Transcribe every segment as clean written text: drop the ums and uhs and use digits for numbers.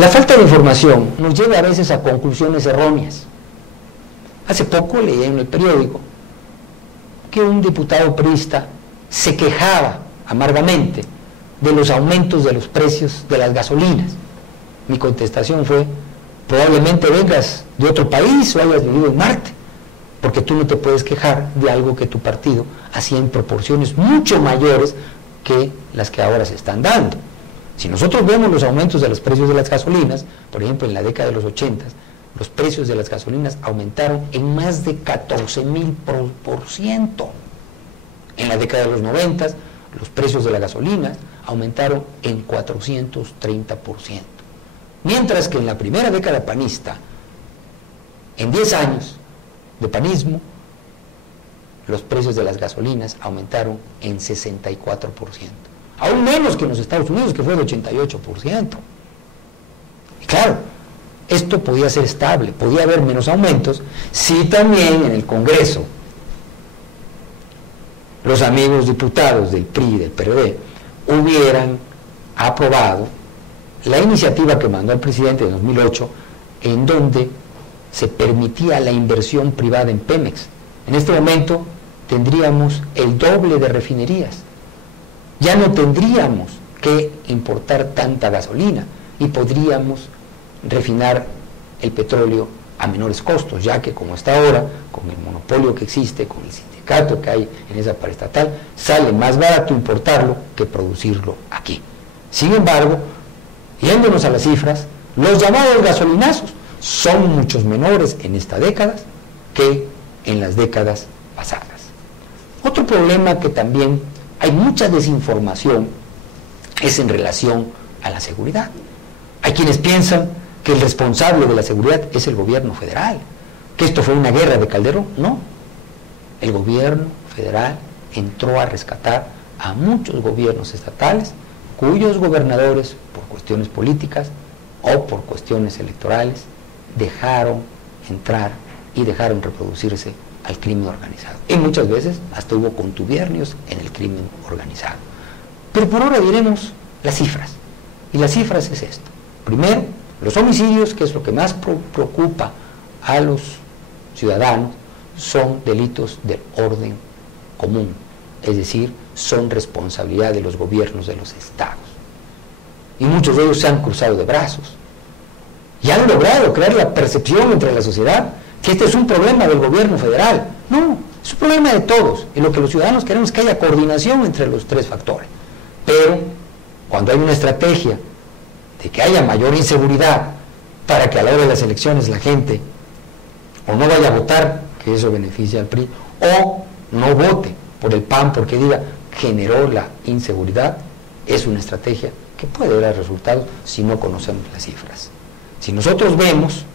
La falta de información nos lleva a veces a conclusiones erróneas. Hace poco leí en el periódico que un diputado priista se quejaba amargamente de los aumentos de los precios de las gasolinas. Mi contestación fue: probablemente vengas de otro país o hayas vivido en Marte, porque tú no te puedes quejar de algo que tu partido hacía en proporciones mucho mayores que las que ahora se están dando. Si nosotros vemos los aumentos de los precios de las gasolinas, por ejemplo, en la década de los 80, los precios de las gasolinas aumentaron en más de 14,000%. En la década de los 90, los precios de la gasolina aumentaron en 430%. Mientras que en la primera década panista, en 10 años de panismo, los precios de las gasolinas aumentaron en 64%. Aún menos que en los Estados Unidos, que fue de 88%. Y claro, esto podía ser estable, podía haber menos aumentos si también en el Congreso los amigos diputados del PRI y del PRD hubieran aprobado la iniciativa que mandó el presidente en 2008, en donde se permitía la inversión privada en Pemex. En este momento tendríamos el doble de refinerías. Ya no tendríamos que importar tanta gasolina y podríamos refinar el petróleo a menores costos, ya que como está ahora, con el monopolio que existe, con el sindicato que hay en esa paraestatal, sale más barato importarlo que producirlo aquí. Sin embargo, yéndonos a las cifras, los llamados gasolinazos son muchos menores en esta década que en las décadas pasadas. Otro problema que también hay mucha desinformación es en relación a la seguridad. Hay quienes piensan que el responsable de la seguridad es el gobierno federal, que esto fue una guerra de Calderón. No, el gobierno federal entró a rescatar a muchos gobiernos estatales cuyos gobernadores, por cuestiones políticas o por cuestiones electorales, dejaron entrar y dejaron reproducirse al crimen organizado. Y muchas veces hasta hubo contubernios en el crimen organizado. Pero por ahora diremos las cifras. Y las cifras es esto. Primero, los homicidios, que es lo que más preocupa a los ciudadanos, son delitos del orden común. Es decir, son responsabilidad de los gobiernos de los estados. Y muchos de ellos se han cruzado de brazos. Y han logrado crear la percepción entre la sociedad que este es un problema del gobierno federal. No, es un problema de todos. Y lo que los ciudadanos queremos es que haya coordinación entre los tres factores. Pero cuando hay una estrategia de que haya mayor inseguridad para que a la hora de las elecciones la gente o no vaya a votar, que eso beneficia al PRI, o no vote por el PAN porque diga generó la inseguridad, es una estrategia que puede dar resultados si no conocemos las cifras. Si nosotros vemos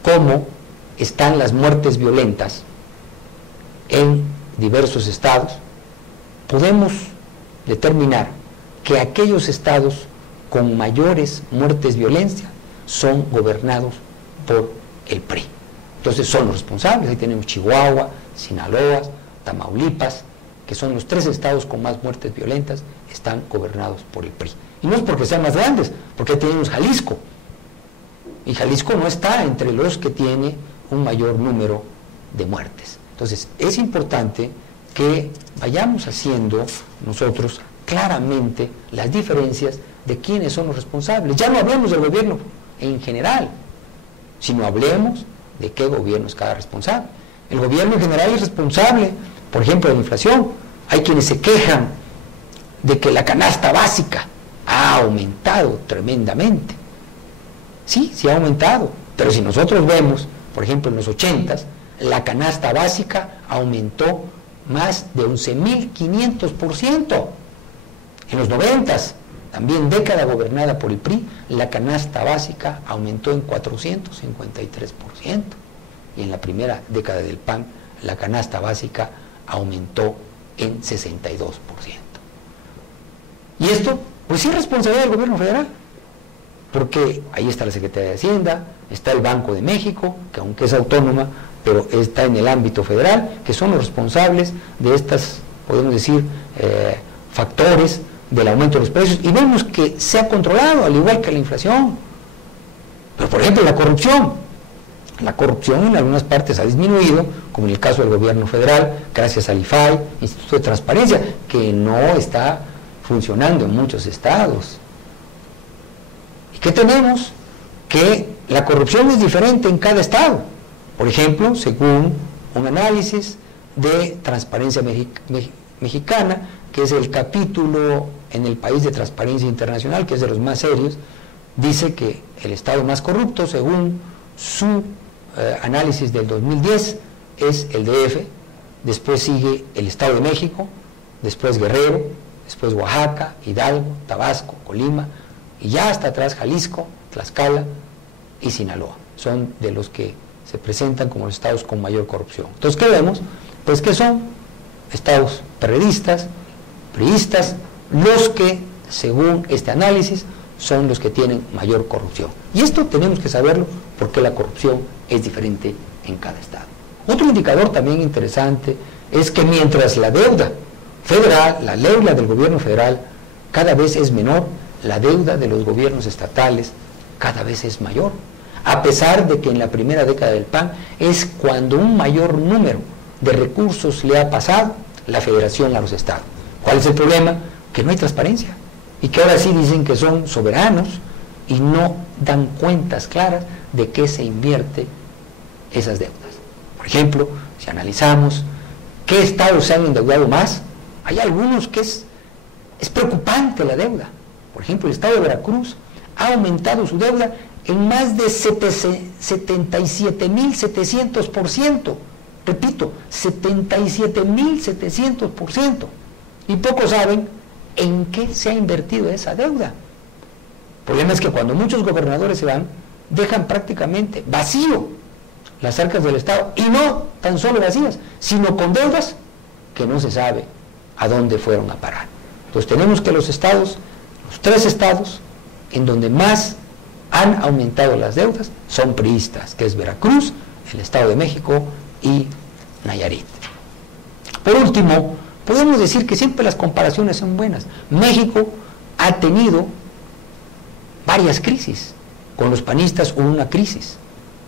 cómo están las muertes violentas en diversos estados, podemos determinar que aquellos estados con mayores muertes violencia son gobernados por el PRI. Entonces son los responsables. Ahí tenemos Chihuahua, Sinaloa, Tamaulipas, que son los 3 estados con más muertes violentas, están gobernados por el PRI. Y no es porque sean más grandes, porque ahí tenemos Jalisco. Y Jalisco no está entre los que tiene un mayor número de muertes. Entonces, es importante que vayamos haciendo nosotros claramente las diferencias de quiénes son los responsables. Ya no hablemos del gobierno en general, sino hablemos de qué gobierno es cada responsable. El gobierno en general es responsable, por ejemplo, de la inflación. Hay quienes se quejan de que la canasta básica ha aumentado tremendamente. Sí, sí ha aumentado, pero si nosotros vemos, por ejemplo, en los 80s, la canasta básica aumentó más de 11.500%. En los 90s, también década gobernada por el PRI, la canasta básica aumentó en 453%. Y en la primera década del PAN, la canasta básica aumentó en 62%. Y esto, pues sí es responsabilidad del gobierno federal, porque ahí está la Secretaría de Hacienda, está el Banco de México, que aunque es autónoma, pero está en el ámbito federal, que son los responsables de estas, podemos decir, factores del aumento de los precios y vemos que se ha controlado, al igual que la inflación. Pero, por ejemplo, la corrupción en algunas partes ha disminuido, como en el caso del gobierno federal, gracias al IFAI, Instituto de Transparencia, que no está funcionando en muchos estados. ¿Y qué tenemos? Que la corrupción es diferente en cada estado. Por ejemplo, según un análisis de Transparencia Mexicana, que es el capítulo en el país de Transparencia Internacional, que es de los más serios, dice que el estado más corrupto, según su análisis del 2010, es el DF, después sigue el Estado de México, después Guerrero, después Oaxaca, Hidalgo, Tabasco, Colima, y ya hasta atrás Jalisco, Tlaxcala y Sinaloa. Son de los que se presentan como los estados con mayor corrupción. Entonces, ¿qué vemos? Pues que son estados perredistas, priistas, los que, según este análisis, son los que tienen mayor corrupción. Y esto tenemos que saberlo porque la corrupción es diferente en cada estado. Otro indicador también interesante es que mientras la deuda federal, la deuda del gobierno federal cada vez es menor, la deuda de los gobiernos estatales cada vez es mayor, a pesar de que en la primera década del PAN es cuando un mayor número de recursos le ha pasado la federación a los estados. ¿Cuál es el problema? Que no hay transparencia y que ahora sí dicen que son soberanos y no dan cuentas claras de qué se invierte esas deudas. Por ejemplo, si analizamos qué estados se han endeudado más, hay algunos que es preocupante la deuda. Por ejemplo, el estado de Veracruz ha aumentado su deuda en más de 77.700%. Repito, 77.700%. Y pocos saben en qué se ha invertido esa deuda. El problema es que cuando muchos gobernadores se van, dejan prácticamente vacío las arcas del Estado, y no tan solo vacías, sino con deudas que no se sabe a dónde fueron a parar. Entonces tenemos que los estados, los tres estados en donde más han aumentado las deudas son priistas, que es Veracruz, el Estado de México y Nayarit. Por último, podemos decir que siempre las comparaciones son buenas. México ha tenido varias crisis. Con los panistas hubo una crisis,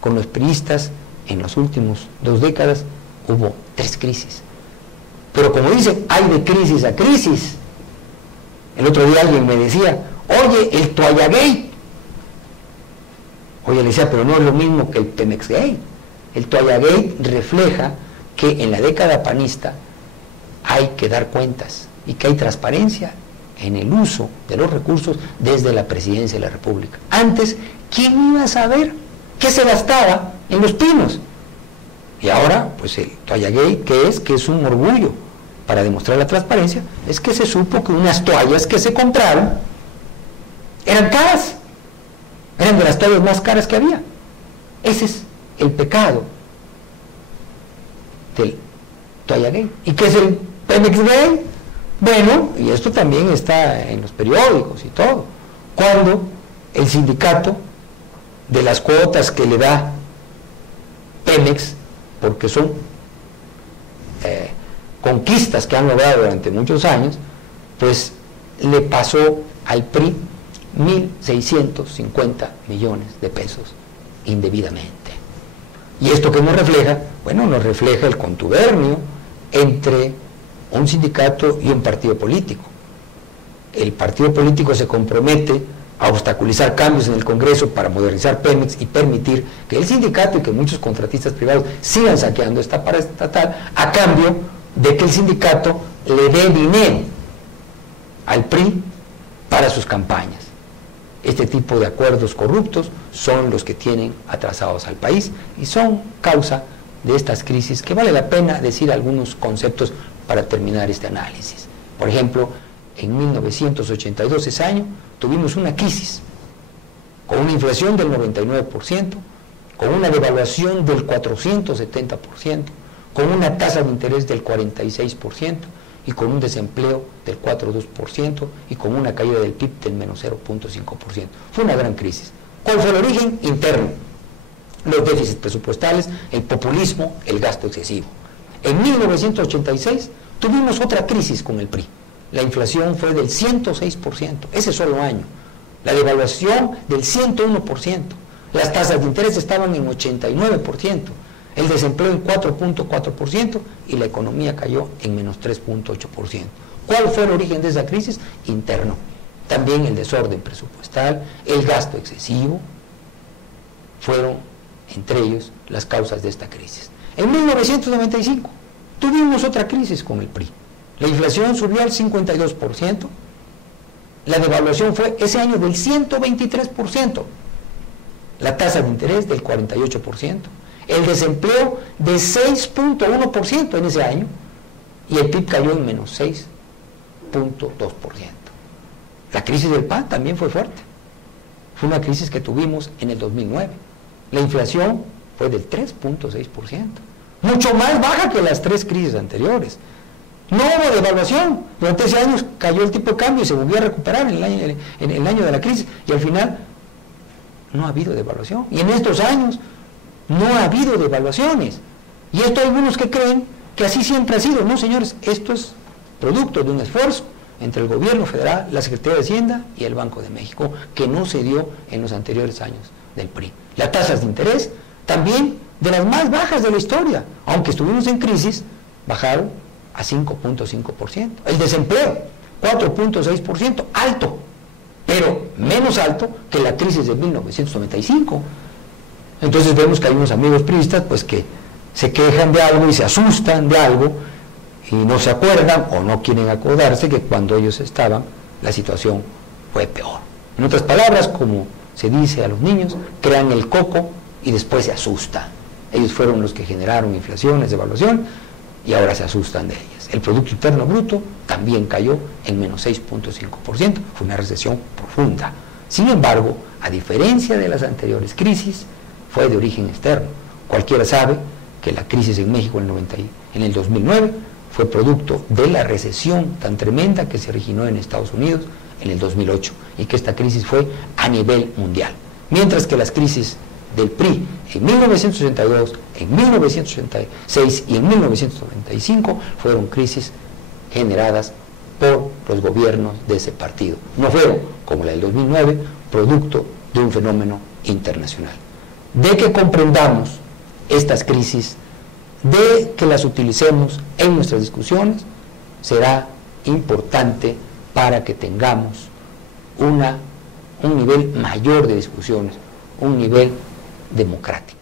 con los priistas en las últimas 2 décadas hubo 3 crisis. Pero como dicen, hay de crisis a crisis. El otro día alguien me decía, oye, el Toallagate. Oye, le decía, pero no es lo mismo que el Pemexgate. El Toallagate refleja que en la década panista hay que dar cuentas y que hay transparencia en el uso de los recursos desde la presidencia de la República. Antes, ¿quién iba a saber qué se gastaba en Los Pinos? Y ahora, pues el Toallagate, que es un orgullo para demostrar la transparencia, es que se supo que unas toallas que se compraron eran caras, eran de las toallas más caras que había. Ese es el pecado del Toallagate. ¿Y qué es el Pemexgate? Bueno, y esto también está en los periódicos y todo, cuando el sindicato de las cuotas que le da Pemex, porque son conquistas que han logrado durante muchos años, pues le pasó al PRI 1.650 millones de pesos indebidamente. ¿Y esto qué nos refleja? Bueno, nos refleja el contubernio entre un sindicato y un partido político. El partido político se compromete a obstaculizar cambios en el Congreso para modernizar Pemex y permitir que el sindicato y que muchos contratistas privados sigan saqueando esta paraestatal a cambio de que el sindicato le dé dinero al PRI para sus campañas. Este tipo de acuerdos corruptos son los que tienen atrasados al país y son causa de estas crisis, que vale la pena decir algunos conceptos para terminar este análisis. Por ejemplo, en 1982, ese año, tuvimos una crisis con una inflación del 99%, con una devaluación del 470%, con una tasa de interés del 46% y con un desempleo del 4,2% y con una caída del PIB del menos 0,5%. Fue una gran crisis. ¿Cuál fue el origen? Interno. Los déficits presupuestales, el populismo, el gasto excesivo. En 1986 tuvimos otra crisis con el PRI, la inflación fue del 106%, ese solo año. La devaluación del 101%. Las tasas de interés estaban en 89%. El desempleo en 4.4% y la economía cayó en menos 3.8%. ¿Cuál fue el origen de esa crisis? Interno. También el desorden presupuestal, el gasto excesivo, fueron entre ellos las causas de esta crisis. En 1995 tuvimos otra crisis con el PRI. La inflación subió al 52%, la devaluación fue ese año del 123%, la tasa de interés del 48%, el desempleo de 6.1% en ese año y el PIB cayó en menos 6.2%. La crisis del PAN también fue fuerte. Fue una crisis que tuvimos en el 2009. La inflación fue del 3.6%, mucho más baja que las 3 crisis anteriores. No hubo devaluación. Durante ese año cayó el tipo de cambio y se volvió a recuperar en el año de la crisis. Y al final no ha habido devaluación. Y en estos años no ha habido devaluaciones. Y esto hay algunos que creen que así siempre ha sido. No, señores, esto es producto de un esfuerzo entre el gobierno federal, la Secretaría de Hacienda y el Banco de México, que no se dio en los anteriores años del PRI. Las tasas de interés también de las más bajas de la historia, aunque estuvimos en crisis, bajaron a 5.5%. El desempleo, 4.6%, alto, pero menos alto que la crisis de 1995. Entonces vemos que hay unos amigos priistas pues que se quejan de algo y se asustan de algo y no se acuerdan o no quieren acordarse que cuando ellos estaban la situación fue peor. En otras palabras, como se dice a los niños, crean el coco y después se asustan. Ellos fueron los que generaron inflaciones, devaluación y ahora se asustan de ellas. El Producto Interno Bruto también cayó en menos 6.5%, fue una recesión profunda. Sin embargo, a diferencia de las anteriores crisis, fue de origen externo. Cualquiera sabe que la crisis en México en el 2009 fue producto de la recesión tan tremenda que se originó en Estados Unidos en el 2008 y que esta crisis fue a nivel mundial. Mientras que las crisis del PRI en 1982, en 1986 y en 1995 fueron crisis generadas por los gobiernos de ese partido. No fueron, como la del 2009, producto de un fenómeno internacional. De que comprendamos estas crisis, de que las utilicemos en nuestras discusiones, será importante para que tengamos un nivel mayor de discusiones, un nivel democrático.